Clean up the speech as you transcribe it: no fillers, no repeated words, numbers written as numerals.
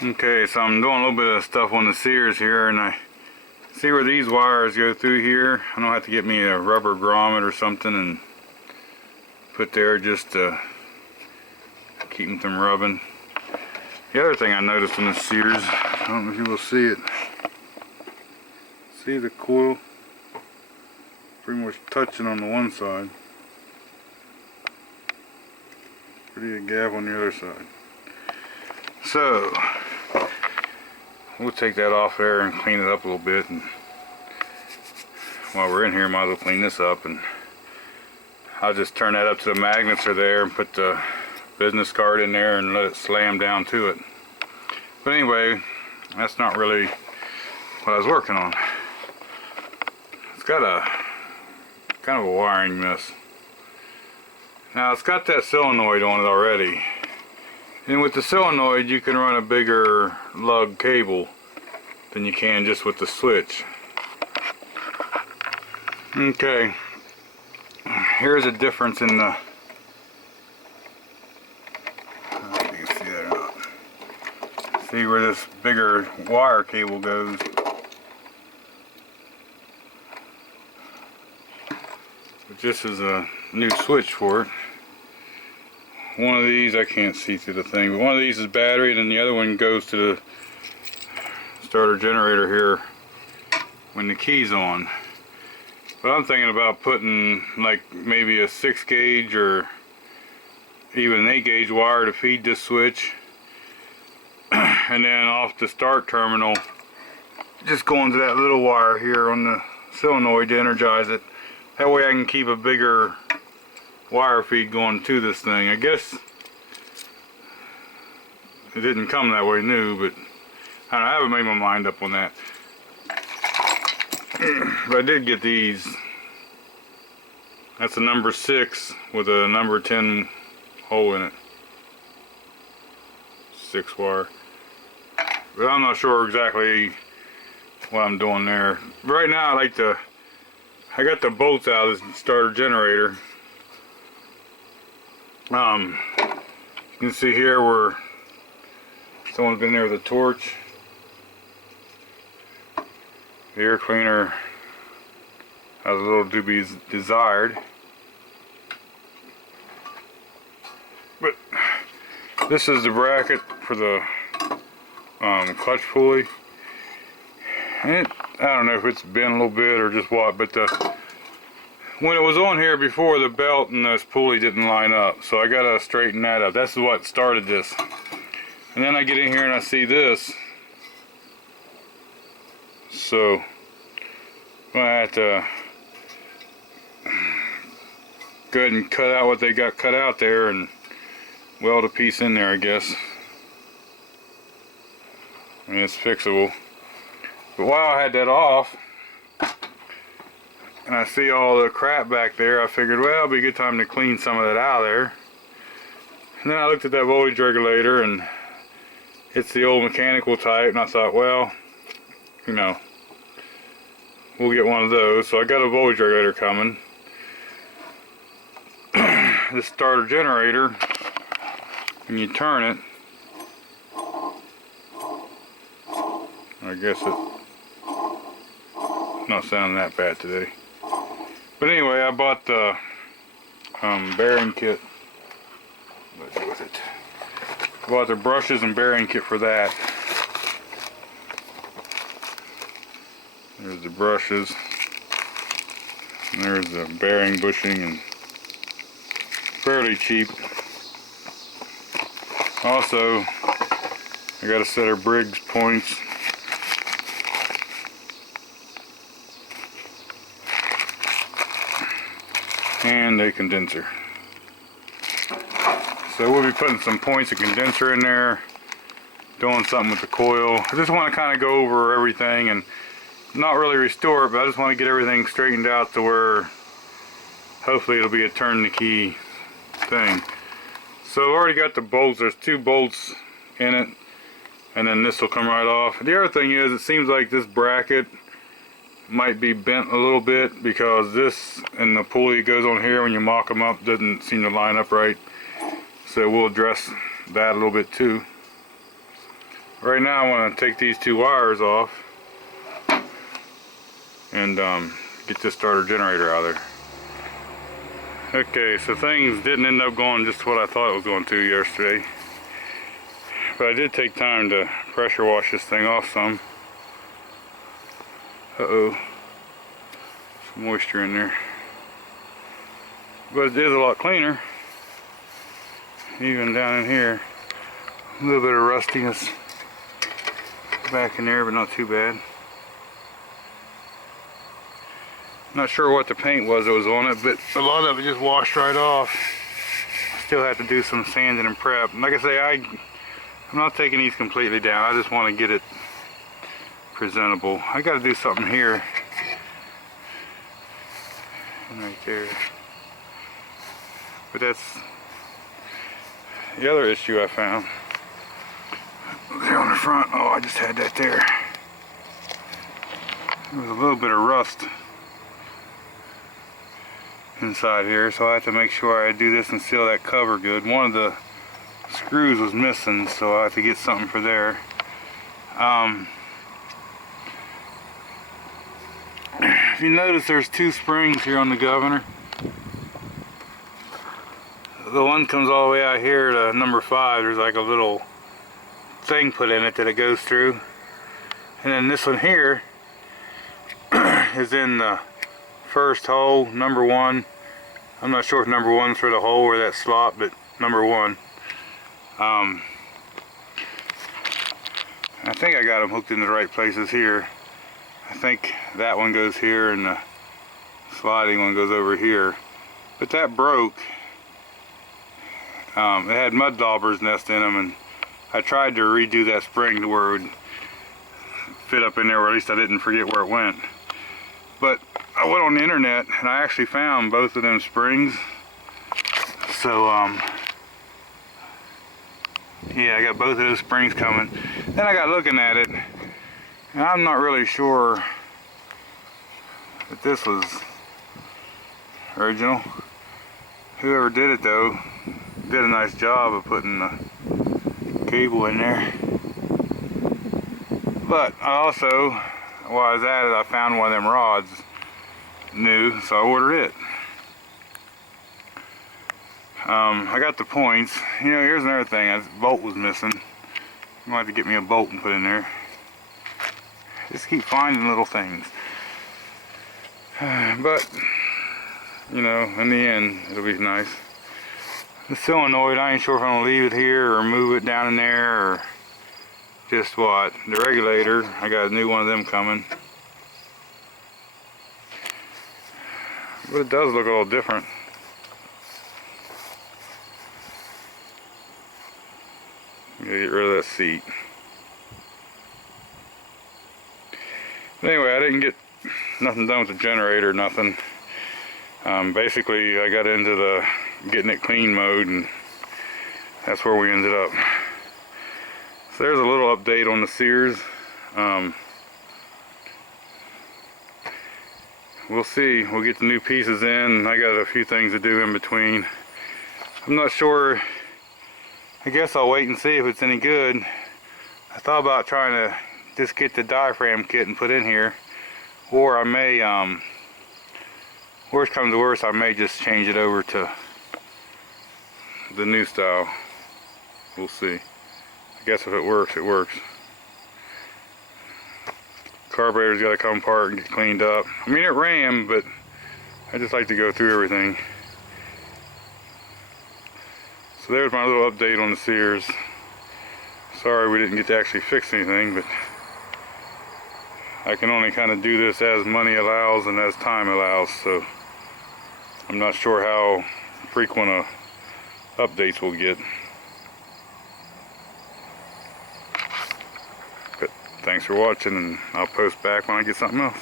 Okay, so I'm doing a little bit of stuff on the Sears here, and I see where these wires go through here. I'm gonna have to get me a rubber grommet or something and put there just to keep them from rubbing. The other thing I noticed on the Sears, I don't know if you will see it. See the coil? Pretty much touching on the one side. Pretty a gap on the other side. So we'll take that off there and clean it up a little bit, and while we're in here might as well clean this up, and I'll just turn that up to the magnets are there and put the business card in there and let it slam down to it. But anyway, that's not really what I was working on. It's got a kind of a wiring mess. Now it's got that solenoid on it already, and with the solenoid you can run a bigger lug cable than you can just with the switch. Okay, here's a difference in the, I don't know if you can see that or not. See where this bigger wire cable goes. But this is a new switch for it. One of these, I can't see through the thing, but one of these is battery, and then the other one goes to the starter generator here when the key's on. But I'm thinking about putting like maybe a 6 gauge or even an 8 gauge wire to feed this switch, and then off the start terminal just going to that little wire here on the solenoid to energize it. That way I can keep a bigger wire feed going to this thing. I guess it didn't come that way new, but I haven't made my mind up on that. But I did get these. That's a number 6 with a number 10 hole in it. 6 wire. But I'm not sure exactly what I'm doing there. Right now I got the bolts out of the starter generator. You can see here where someone's been there with a torch. The air cleaner has a little to be desired. But this is the bracket for the clutch pulley. And I don't know if it's bent a little bit or just what, but when it was on here before, the belt and this pulley didn't line up, so I gotta straighten that up. That's what started this. And then I get in here and I see this, so I have to go ahead and cut out what they got cut out there and weld a piece in there, I guess. I mean, it's fixable. But while I had that off and I see all the crap back there, I figured, well, it'll be a good time to clean some of that out of there. And then I looked at that voltage regulator, and it's the old mechanical type, and I thought, well, you know, we'll get one of those. So I got a voltage regulator coming. This starter generator, when you turn it, I guess it's not sounding that bad today. But anyway, I bought the bearing kit. What do I do with it? I bought the brushes and bearing kit for that. There's the brushes. And there's the bearing bushing, and fairly cheap. Also, I got a set of Briggs points. And a condenser. So we'll be putting some points of condenser in there, doing something with the coil. I just want to kind of go over everything and not really restore it, but I just want to get everything straightened out to where hopefully it'll be a turn the key thing. So I've already got the bolts. There's 2 bolts in it, and then this will come right off. The other thing is, it seems like this bracket might be bent a little bit because this and the pulley goes on here when you mock them up doesn't seem to line up right. So we'll address that a little bit too. Right now I want to take these two wires off and get this starter generator out of there. Okay, so things didn't end up going just what I thought it was going to yesterday. But I did take time to pressure wash this thing off some. Uh-oh. Some moisture in there. But it is a lot cleaner. Even down in here. A little bit of rustiness back in there, but not too bad. Not sure what the paint was that was on it, but a lot of it just washed right off. Still have to do some sanding and prep. And like I say, I'm not taking these completely down. I just want to get it presentable. I got to do something here. And right there. But that's the other issue I found. There on the front. Oh, I just had that there. There was a little bit of rust inside here, so I have to make sure I do this and seal that cover good. One of the screws was missing, so I have to get something for there. If you notice, there's two springs here on the governor. The one comes all the way out here to number 5. There's like a little thing put in it that it goes through, and then this one here is in the first hole, number 1. I'm not sure if number 1's for the hole or that slot, but number 1. I think I got them hooked in the right places here. I think that one goes here and the sliding one goes over here. But that broke. It had mud daubers nest in them, and I tried to redo that spring to where it would fit up in there, or at least I didn't forget where it went. But I went on the internet and I actually found both of them springs. So yeah, I got both of those springs coming. Then I got looking at it, and I'm not really sure that this was original. Whoever did it though did a nice job of putting the cable in there. But I also, while I was at it, I found one of them rods new, so I ordered it. I got the points. You know, here's another thing. This bolt was missing. I'm going to have to get me a bolt and put in there. Just keep finding little things. But, you know, in the end, it'll be nice. The solenoid, I ain't sure if I'm going to leave it here or move it down in there or just what. The regulator, I got a new one of them coming. But it does look a little different. Gotta get rid of that seat. But anyway, I didn't get nothing done with the generator, nothing. Basically, I got into the getting it clean mode, and that's where we ended up. So there's a little update on the Sears. We'll see. We'll get the new pieces in. I got a few things to do in between. I'm not sure. I guess I'll wait and see if it's any good. I thought about trying to just get the diaphragm kit and put in here, or I may, worst comes to worst, I may just change it over to the new style. We'll see. I guess if it works, it works. Carburetor's got to come apart and get cleaned up. I mean, it ran, but I just like to go through everything. So there's my little update on the Sears. Sorry we didn't get to actually fix anything, but I can only kind of do this as money allows and as time allows, so I'm not sure how frequent updates we'll get. But thanks for watching, and I'll post back when I get something else.